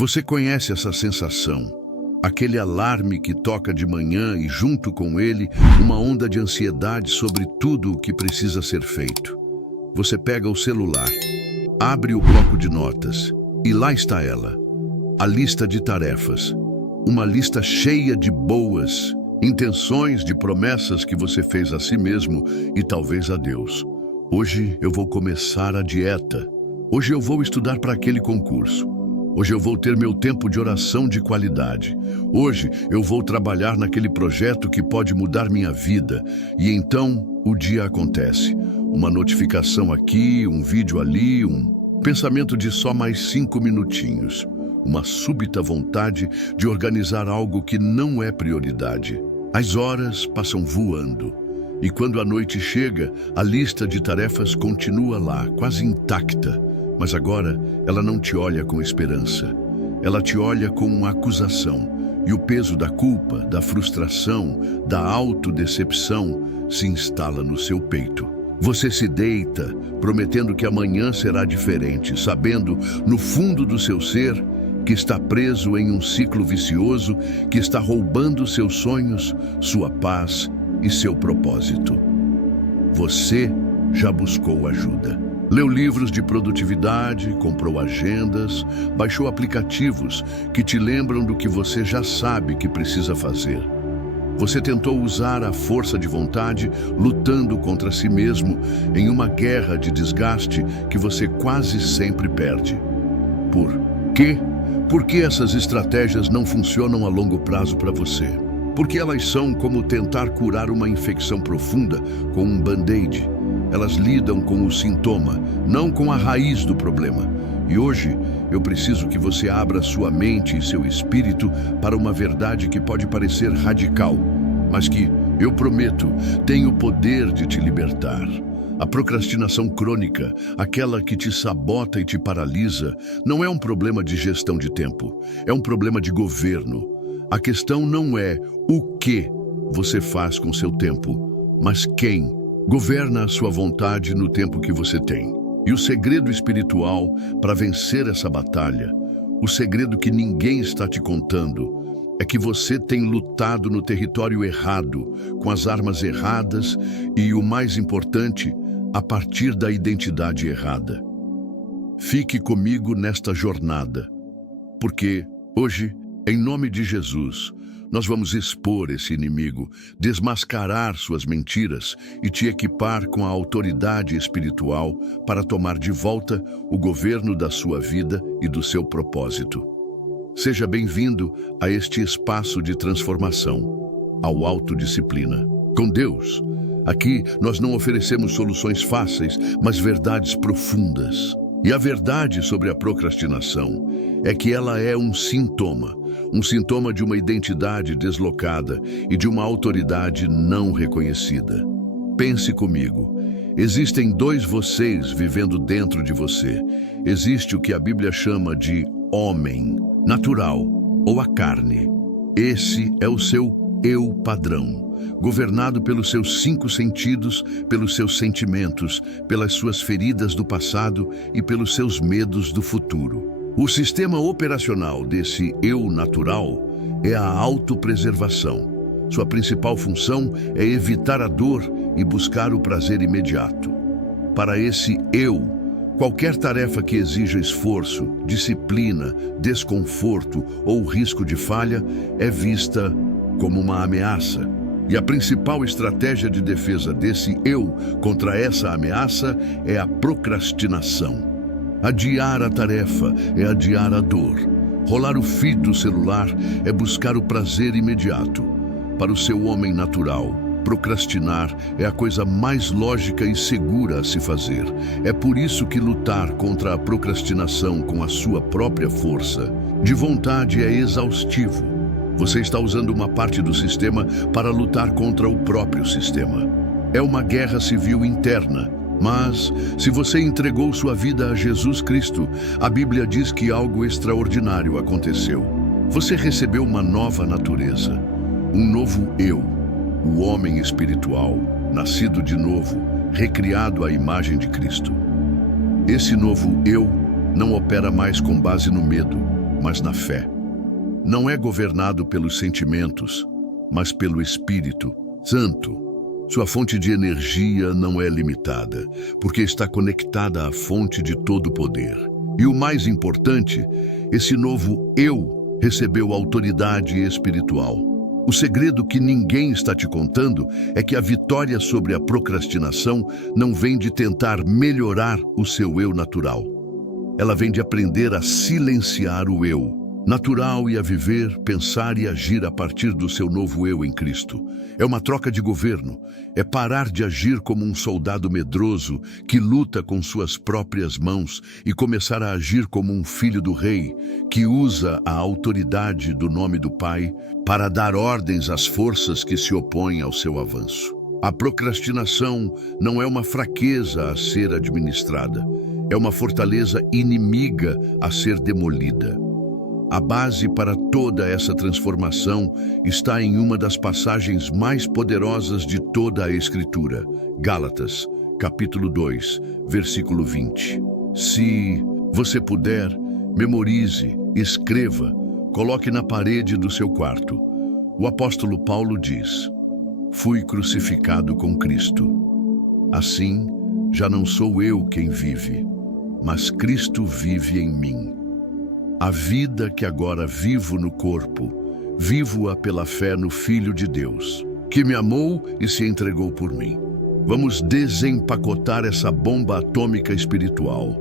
Você conhece essa sensação? Aquele alarme que toca de manhã e, junto com ele, uma onda de ansiedade sobre tudo o que precisa ser feito. Você pega o celular, abre o bloco de notas e lá está ela, a lista de tarefas. Uma lista cheia de boas intenções, de promessas que você fez a si mesmo e talvez a Deus. Hoje eu vou começar a dieta. Hoje eu vou estudar para aquele concurso. Hoje eu vou ter meu tempo de oração de qualidade. Hoje eu vou trabalhar naquele projeto que pode mudar minha vida. E então o dia acontece. Uma notificação aqui, um vídeo ali, um pensamento de só mais 5 minutinhos. Uma súbita vontade de organizar algo que não é prioridade. As horas passam voando. E quando a noite chega, a lista de tarefas continua lá, quase intacta. Mas agora ela não te olha com esperança. Ela te olha com acusação. E o peso da culpa, da frustração, da autodecepção se instala no seu peito. Você se deita, prometendo que amanhã será diferente, sabendo, no fundo do seu ser, que está preso em um ciclo vicioso que está roubando seus sonhos, sua paz e seu propósito. Você já buscou ajuda. Leu livros de produtividade, comprou agendas, baixou aplicativos que te lembram do que você já sabe que precisa fazer. Você tentou usar a força de vontade lutando contra si mesmo em uma guerra de desgaste que você quase sempre perde. Por quê? Por que essas estratégias não funcionam a longo prazo para você? Porque elas são como tentar curar uma infecção profunda com um band-aid. Elas lidam com o sintoma, não com a raiz do problema. E hoje, eu preciso que você abra sua mente e seu espírito para uma verdade que pode parecer radical, mas que, eu prometo, tem o poder de te libertar. A procrastinação crônica, aquela que te sabota e te paralisa, não é um problema de gestão de tempo, é um problema de governo. A questão não é o que você faz com seu tempo, mas quem governa a sua vontade no tempo que você tem. E o segredo espiritual para vencer essa batalha, o segredo que ninguém está te contando, é que você tem lutado no território errado, com as armas erradas e, o mais importante, a partir da identidade errada. Fique comigo nesta jornada, porque hoje, em nome de Jesus, nós vamos expor esse inimigo, desmascarar suas mentiras e te equipar com a autoridade espiritual para tomar de volta o governo da sua vida e do seu propósito. Seja bem-vindo a este espaço de transformação, ao Autodisciplina. Com Deus, aqui nós não oferecemos soluções fáceis, mas verdades profundas. E a verdade sobre a procrastinação é que ela é um sintoma de uma identidade deslocada e de uma autoridade não reconhecida. Pense comigo, existem 2 vocês vivendo dentro de você. Existe o que a Bíblia chama de homem, natural ou a carne. Esse é o seu eu padrão, governado pelos seus 5 sentidos, pelos seus sentimentos, pelas suas feridas do passado e pelos seus medos do futuro. O sistema operacional desse eu natural é a autopreservação. Sua principal função é evitar a dor e buscar o prazer imediato. Para esse eu, qualquer tarefa que exija esforço, disciplina, desconforto ou risco de falha é vista como uma ameaça. E a principal estratégia de defesa desse eu contra essa ameaça é a procrastinação. Adiar a tarefa é adiar a dor. Rolar o feed do celular é buscar o prazer imediato. Para o seu homem natural, procrastinar é a coisa mais lógica e segura a se fazer. É por isso que lutar contra a procrastinação com a sua própria força de vontade é exaustivo. Você está usando uma parte do sistema para lutar contra o próprio sistema. É uma guerra civil interna. Mas, se você entregou sua vida a Jesus Cristo, a Bíblia diz que algo extraordinário aconteceu. Você recebeu uma nova natureza, um novo eu, o homem espiritual, nascido de novo, recriado à imagem de Cristo. Esse novo eu não opera mais com base no medo, mas na fé. Não é governado pelos sentimentos, mas pelo Espírito Santo. Sua fonte de energia não é limitada, porque está conectada à fonte de todo o poder. E o mais importante, esse novo eu recebeu autoridade espiritual. O segredo que ninguém está te contando é que a vitória sobre a procrastinação não vem de tentar melhorar o seu eu natural. Ela vem de aprender a silenciar o eu natural e a viver, pensar e agir a partir do seu novo eu em Cristo. É uma troca de governo. É parar de agir como um soldado medroso que luta com suas próprias mãos e começar a agir como um filho do rei que usa a autoridade do nome do Pai para dar ordens às forças que se opõem ao seu avanço. A procrastinação não é uma fraqueza a ser administrada. É uma fortaleza inimiga a ser demolida. A base para toda essa transformação está em uma das passagens mais poderosas de toda a Escritura, Gálatas, capítulo 2, versículo 20. Se você puder, memorize, escreva, coloque na parede do seu quarto. O apóstolo Paulo diz: "Fui crucificado com Cristo. Assim, já não sou eu quem vive, mas Cristo vive em mim. A vida que agora vivo no corpo, vivo-a pela fé no Filho de Deus, que me amou e se entregou por mim." Vamos desempacotar essa bomba atômica espiritual.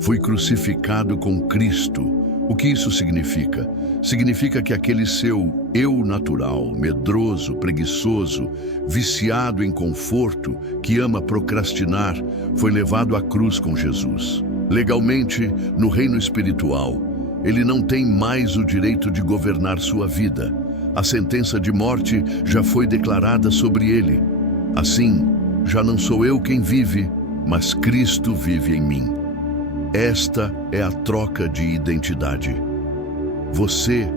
Fui crucificado com Cristo. O que isso significa? Significa que aquele seu eu natural, medroso, preguiçoso, viciado em conforto, que ama procrastinar, foi levado à cruz com Jesus. Legalmente, no reino espiritual, ele não tem mais o direito de governar sua vida. A sentença de morte já foi declarada sobre ele. Assim, já não sou eu quem vive, mas Cristo vive em mim. Esta é a troca de identidade. Você,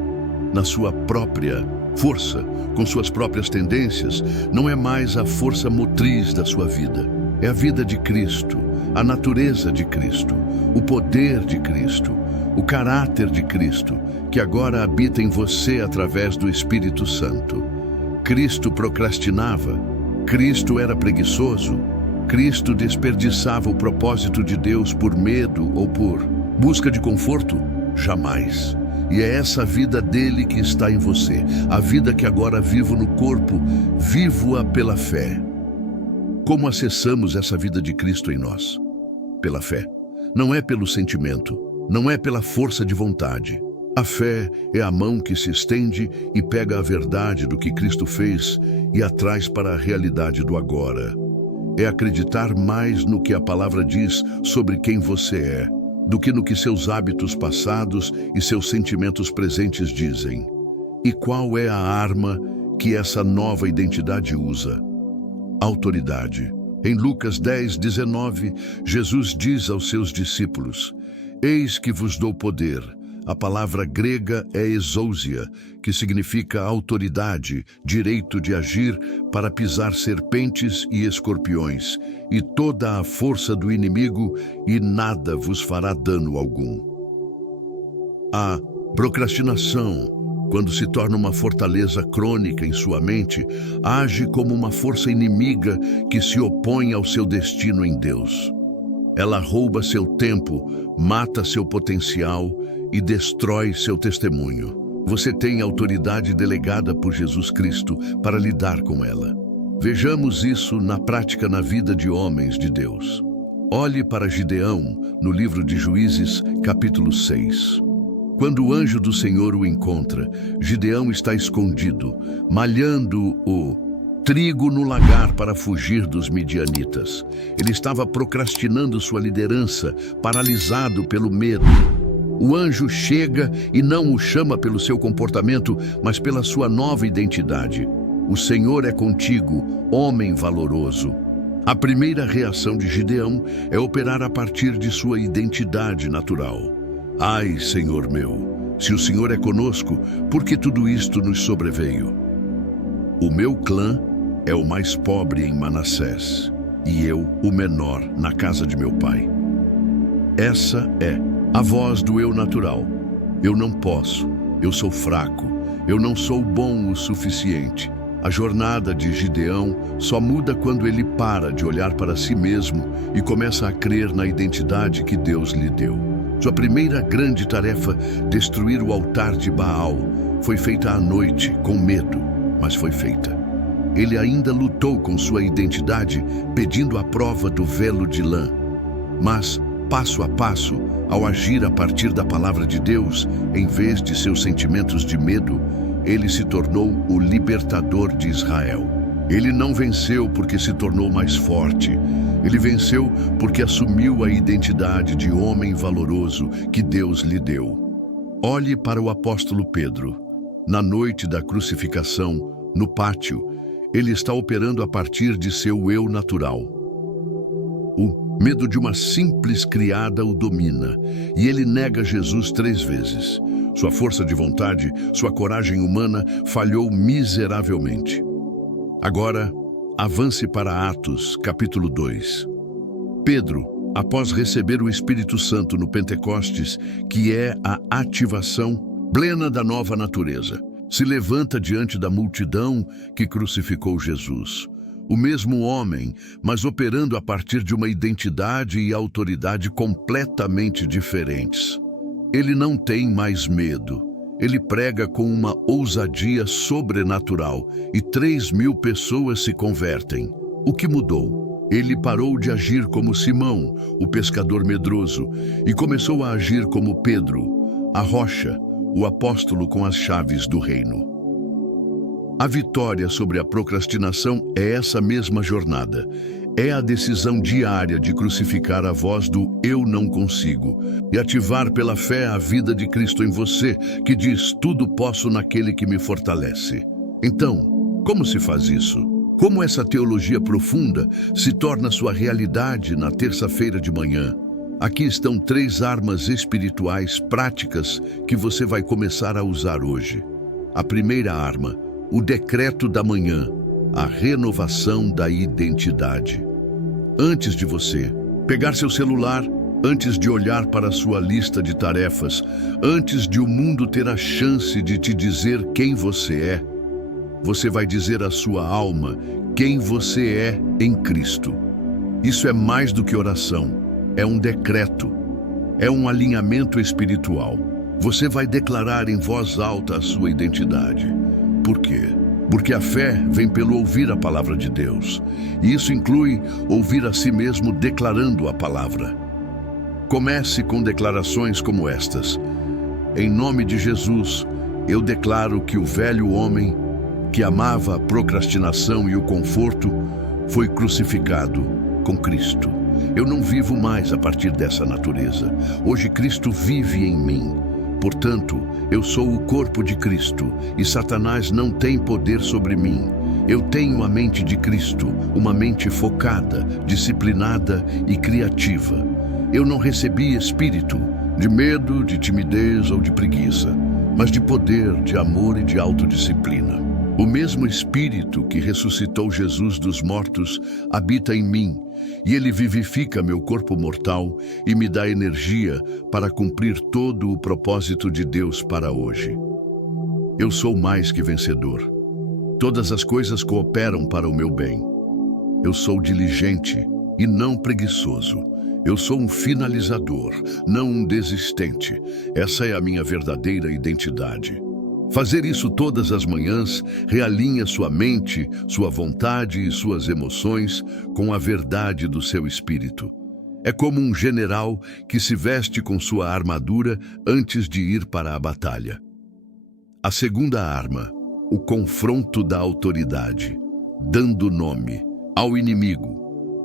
na sua própria força, com suas próprias tendências, não é mais a força motriz da sua vida. É a vida de Cristo, a natureza de Cristo, o poder de Cristo, o caráter de Cristo, que agora habita em você através do Espírito Santo. Cristo procrastinava, Cristo era preguiçoso, Cristo desperdiçava o propósito de Deus por medo ou por busca de conforto? Jamais. E é essa vida dele que está em você, a vida que agora vivo no corpo, vivo-a pela fé. Como acessamos essa vida de Cristo em nós? Pela fé. Não é pelo sentimento, não é pela força de vontade. A fé é a mão que se estende e pega a verdade do que Cristo fez e a traz para a realidade do agora. É acreditar mais no que a palavra diz sobre quem você é, do que no que seus hábitos passados e seus sentimentos presentes dizem. E qual é a arma que essa nova identidade usa? Autoridade. Em Lucas 10:19, Jesus diz aos seus discípulos: "Eis que vos dou poder." A palavra grega é exousia, que significa autoridade, direito de agir para pisar serpentes e escorpiões, e toda a força do inimigo, e nada vos fará dano algum. A procrastinação, quando se torna uma fortaleza crônica em sua mente, age como uma força inimiga que se opõe ao seu destino em Deus. Ela rouba seu tempo, mata seu potencial e destrói seu testemunho. Você tem autoridade delegada por Jesus Cristo para lidar com ela. Vejamos isso na prática na vida de homens de Deus. Olhe para Gideão no livro de Juízes, capítulo 6. Quando o anjo do Senhor o encontra, Gideão está escondido, malhando o trigo no lagar para fugir dos midianitas. Ele estava procrastinando sua liderança, paralisado pelo medo. O anjo chega e não o chama pelo seu comportamento, mas pela sua nova identidade. O Senhor é contigo, homem valoroso. A primeira reação de Gideão é operar a partir de sua identidade natural. Ai, Senhor meu, se o Senhor é conosco, por que tudo isto nos sobreveio? O meu clã é o mais pobre em Manassés, e eu o menor na casa de meu pai. Essa é a voz do eu natural. Eu não posso, eu sou fraco, eu não sou bom o suficiente. A jornada de Gideão só muda quando ele para de olhar para si mesmo e começa a crer na identidade que Deus lhe deu. Sua primeira grande tarefa, destruir o altar de Baal, foi feita à noite, com medo, mas foi feita. Ele ainda lutou com sua identidade, pedindo a prova do velo de lã. Mas, passo a passo, ao agir a partir da palavra de Deus, em vez de seus sentimentos de medo, ele se tornou o libertador de Israel. Ele não venceu porque se tornou mais forte. Ele venceu porque assumiu a identidade de homem valoroso que Deus lhe deu. Olhe para o apóstolo Pedro. Na noite da crucificação, no pátio, ele está operando a partir de seu eu natural. O medo de uma simples criada o domina, e ele nega Jesus 3 vezes. Sua força de vontade, sua coragem humana falhou miseravelmente. Agora, avance para Atos, capítulo 2. Pedro, após receber o Espírito Santo no Pentecostes, que é a ativação plena da nova natureza, se levanta diante da multidão que crucificou Jesus. O mesmo homem, mas operando a partir de uma identidade e autoridade completamente diferentes. Ele não tem mais medo. Ele prega com uma ousadia sobrenatural e 3.000 pessoas se convertem. O que mudou? Ele parou de agir como Simão, o pescador medroso, e começou a agir como Pedro, a rocha, o apóstolo com as chaves do reino. A vitória sobre a procrastinação é essa mesma jornada. É a decisão diária de crucificar a voz do "eu não consigo" e ativar pela fé a vida de Cristo em você, que diz "tudo posso naquele que me fortalece". Então, como se faz isso? Como essa teologia profunda se torna sua realidade na terça-feira de manhã? Aqui estão 3 armas espirituais práticas que você vai começar a usar hoje. A primeira arma, o decreto da manhã, a renovação da identidade. Antes de você pegar seu celular, antes de olhar para a sua lista de tarefas, antes de o mundo ter a chance de te dizer quem você é, você vai dizer à sua alma quem você é em Cristo. Isso é mais do que oração. É um decreto, é um alinhamento espiritual. Você vai declarar em voz alta a sua identidade. Por quê? Porque a fé vem pelo ouvir a palavra de Deus. E isso inclui ouvir a si mesmo declarando a palavra. Comece com declarações como estas. Em nome de Jesus, eu declaro que o velho homem, que amava a procrastinação e o conforto, foi crucificado com Cristo. Eu não vivo mais a partir dessa natureza. Hoje Cristo vive em mim. Portanto, eu sou o corpo de Cristo e Satanás não tem poder sobre mim. Eu tenho a mente de Cristo, uma mente focada, disciplinada e criativa. Eu não recebi espírito de medo, de timidez ou de preguiça, mas de poder, de amor e de autodisciplina. O mesmo Espírito que ressuscitou Jesus dos mortos habita em mim, e ele vivifica meu corpo mortal e me dá energia para cumprir todo o propósito de Deus para hoje. Eu sou mais que vencedor. Todas as coisas cooperam para o meu bem. Eu sou diligente e não preguiçoso. Eu sou um finalizador, não um desistente. Essa é a minha verdadeira identidade. Fazer isso todas as manhãs realinha sua mente, sua vontade e suas emoções com a verdade do seu espírito. É como um general que se veste com sua armadura antes de ir para a batalha. A segunda arma, o confronto da autoridade, dando nome ao inimigo.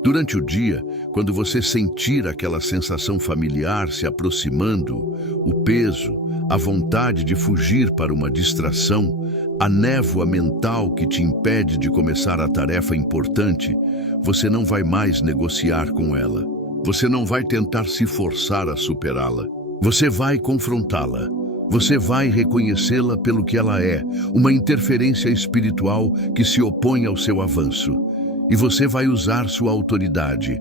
Durante o dia, quando você sentir aquela sensação familiar se aproximando, o peso, a vontade de fugir para uma distração, a névoa mental que te impede de começar a tarefa importante, você não vai mais negociar com ela. Você não vai tentar se forçar a superá-la. Você vai confrontá-la. Você vai reconhecê-la pelo que ela é, uma interferência espiritual que se opõe ao seu avanço. E você vai usar sua autoridade,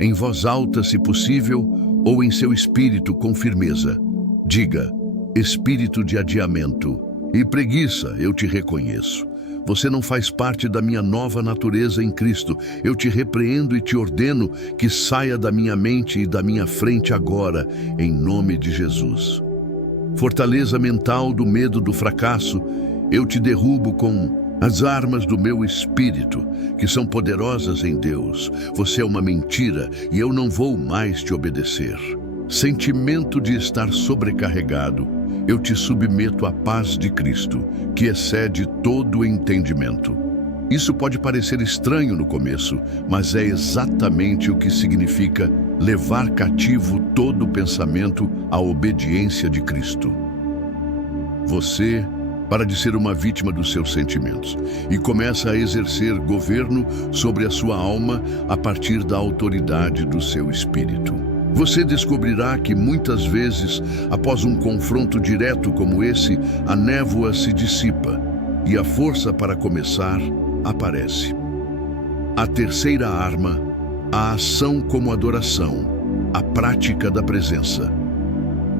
em voz alta se possível, ou em seu espírito com firmeza. Diga: Espírito de adiamento e preguiça, eu te reconheço. Você não faz parte da minha nova natureza em Cristo. Eu te repreendo e te ordeno que saia da minha mente e da minha frente agora, em nome de Jesus. Fortaleza mental do medo do fracasso, eu te derrubo com as armas do meu espírito, que são poderosas em Deus. Você é uma mentira e eu não vou mais te obedecer. Sentimento de estar sobrecarregado, eu te submeto à paz de Cristo, que excede todo o entendimento. Isso pode parecer estranho no começo, mas é exatamente o que significa levar cativo todo o pensamento à obediência de Cristo. Você para de ser uma vítima dos seus sentimentos e começa a exercer governo sobre a sua alma a partir da autoridade do seu espírito. Você descobrirá que muitas vezes, após um confronto direto como esse, a névoa se dissipa e a força para começar aparece. A terceira arma, a ação como adoração, a prática da presença.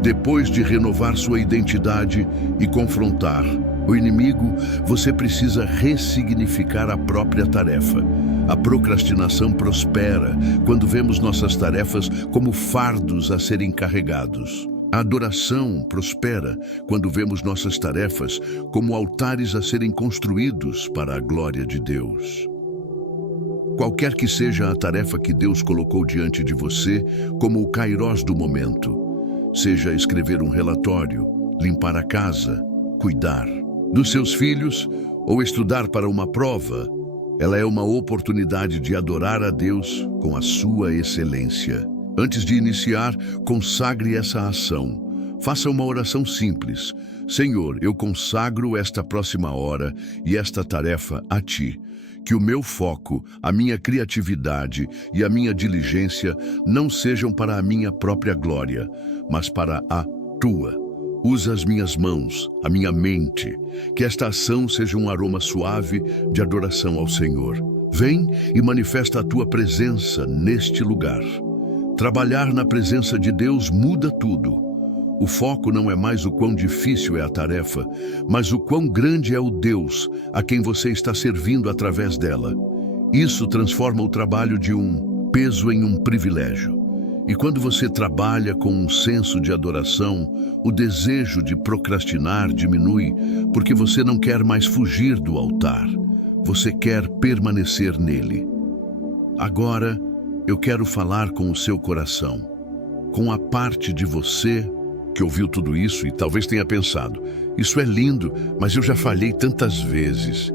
Depois de renovar sua identidade e confrontar o inimigo, você precisa ressignificar a própria tarefa. A procrastinação prospera quando vemos nossas tarefas como fardos a serem carregados. A adoração prospera quando vemos nossas tarefas como altares a serem construídos para a glória de Deus. Qualquer que seja a tarefa que Deus colocou diante de você, como o kairós do momento, seja escrever um relatório, limpar a casa, cuidar dos seus filhos ou estudar para uma prova, ela é uma oportunidade de adorar a Deus com a sua excelência. Antes de iniciar, consagre essa ação. Faça uma oração simples. Senhor, eu consagro esta próxima hora e esta tarefa a Ti. Que o meu foco, a minha criatividade e a minha diligência não sejam para a minha própria glória, mas para a Tua. Usa as minhas mãos, a minha mente, que esta ação seja um aroma suave de adoração ao Senhor. Vem e manifesta a Tua presença neste lugar. Trabalhar na presença de Deus muda tudo. O foco não é mais o quão difícil é a tarefa, mas o quão grande é o Deus a quem você está servindo através dela. Isso transforma o trabalho de um peso em um privilégio. E quando você trabalha com um senso de adoração, o desejo de procrastinar diminui, porque você não quer mais fugir do altar. Você quer permanecer nele. Agora, eu quero falar com o seu coração, com a parte de você que ouviu tudo isso e talvez tenha pensado, isso é lindo, mas eu já falhei tantas vezes.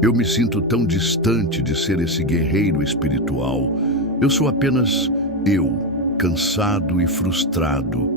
Eu me sinto tão distante de ser esse guerreiro espiritual. Eu sou apenas eu, cansado e frustrado.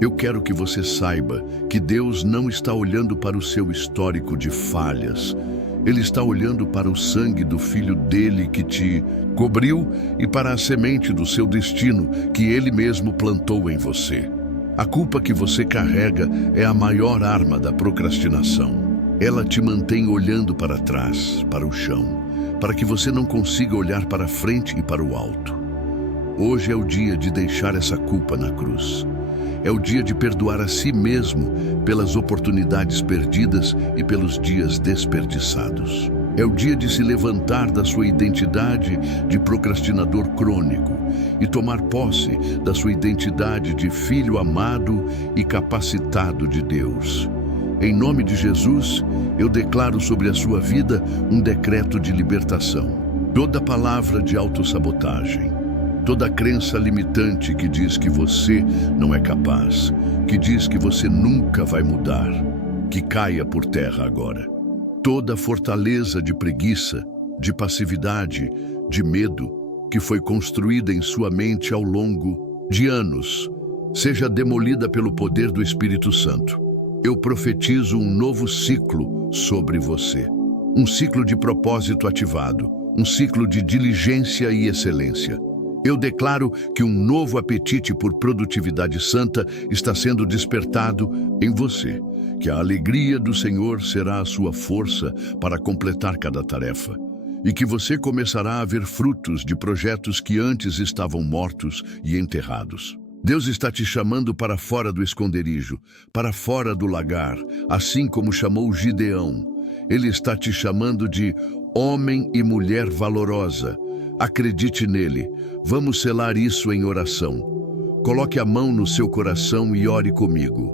Eu quero que você saiba que Deus não está olhando para o seu histórico de falhas. Ele está olhando para o sangue do Filho dele que te cobriu e para a semente do seu destino que ele mesmo plantou em você. A culpa que você carrega é a maior arma da procrastinação. Ela te mantém olhando para trás, para o chão, para que você não consiga olhar para frente e para o alto. Hoje é o dia de deixar essa culpa na cruz. É o dia de perdoar a si mesmo pelas oportunidades perdidas e pelos dias desperdiçados. É o dia de se levantar da sua identidade de procrastinador crônico e tomar posse da sua identidade de filho amado e capacitado de Deus. Em nome de Jesus, eu declaro sobre a sua vida um decreto de libertação. Toda palavra de autossabotagem, toda crença limitante que diz que você não é capaz, que diz que você nunca vai mudar, que caia por terra agora. Toda fortaleza de preguiça, de passividade, de medo, que foi construída em sua mente ao longo de anos, seja demolida pelo poder do Espírito Santo. Eu profetizo um novo ciclo sobre você. Um ciclo de propósito ativado, um ciclo de diligência e excelência. Eu declaro que um novo apetite por produtividade santa está sendo despertado em você, que a alegria do Senhor será a sua força para completar cada tarefa, e que você começará a ver frutos de projetos que antes estavam mortos e enterrados. Deus está te chamando para fora do esconderijo, para fora do lagar, assim como chamou Gideão. Ele está te chamando de homem e mulher valorosa. Acredite nele. Vamos selar isso em oração. Coloque a mão no seu coração e ore comigo.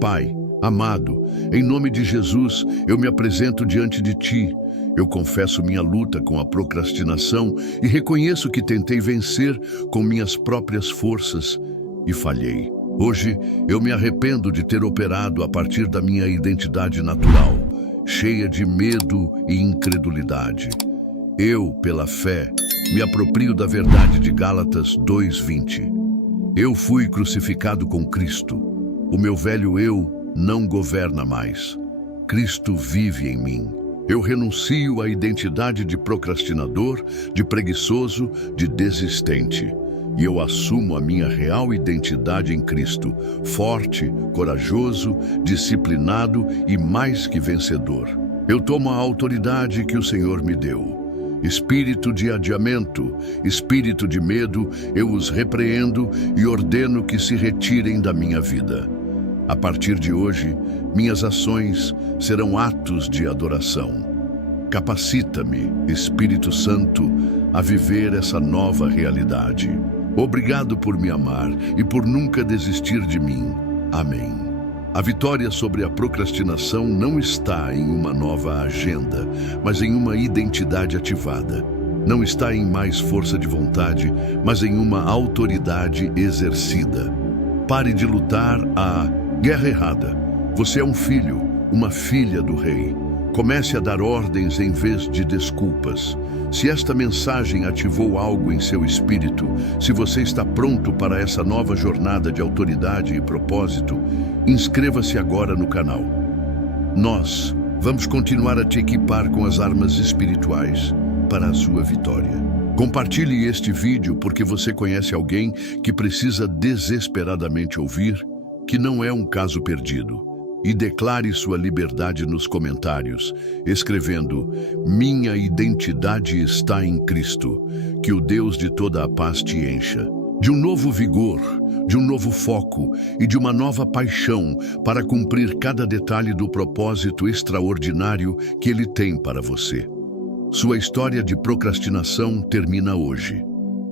Pai, amado, em nome de Jesus, eu me apresento diante de Ti. Eu confesso minha luta com a procrastinação e reconheço que tentei vencer com minhas próprias forças e falhei. Hoje, eu me arrependo de ter operado a partir da minha identidade natural, cheia de medo e incredulidade. Eu, pela fé, me aproprio da verdade de Gálatas 2:20. Eu fui crucificado com Cristo. O meu velho eu não governa mais. Cristo vive em mim. Eu renuncio à identidade de procrastinador, de preguiçoso, de desistente. E eu assumo a minha real identidade em Cristo, forte, corajoso, disciplinado e mais que vencedor. Eu tomo a autoridade que o Senhor me deu. Espírito de adiamento, espírito de medo, eu os repreendo e ordeno que se retirem da minha vida. A partir de hoje, minhas ações serão atos de adoração. Capacita-me, Espírito Santo, a viver essa nova realidade. Obrigado por me amar e por nunca desistir de mim. Amém. A vitória sobre a procrastinação não está em uma nova agenda, mas em uma identidade ativada. Não está em mais força de vontade, mas em uma autoridade exercida. Pare de lutar a guerra errada. Você é um filho, uma filha do Rei. Comece a dar ordens em vez de desculpas. Se esta mensagem ativou algo em seu espírito, se você está pronto para essa nova jornada de autoridade e propósito, inscreva-se agora no canal. Nós vamos continuar a te equipar com as armas espirituais para a sua vitória. Compartilhe este vídeo porque você conhece alguém que precisa desesperadamente ouvir que não é um caso perdido. E declare sua liberdade nos comentários, escrevendo: minha identidade está em Cristo, que o Deus de toda a paz te encha. De um novo vigor, de um novo foco e de uma nova paixão para cumprir cada detalhe do propósito extraordinário que Ele tem para você. Sua história de procrastinação termina hoje.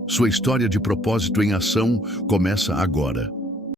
Sua história de propósito em ação começa agora.